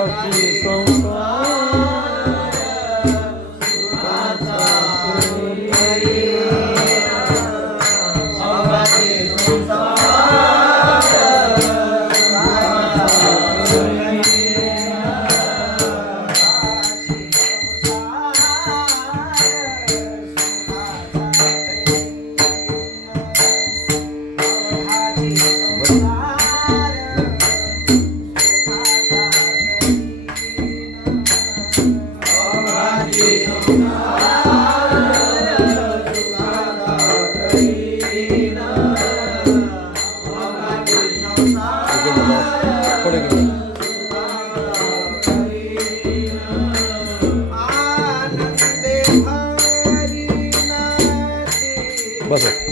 要去双不是。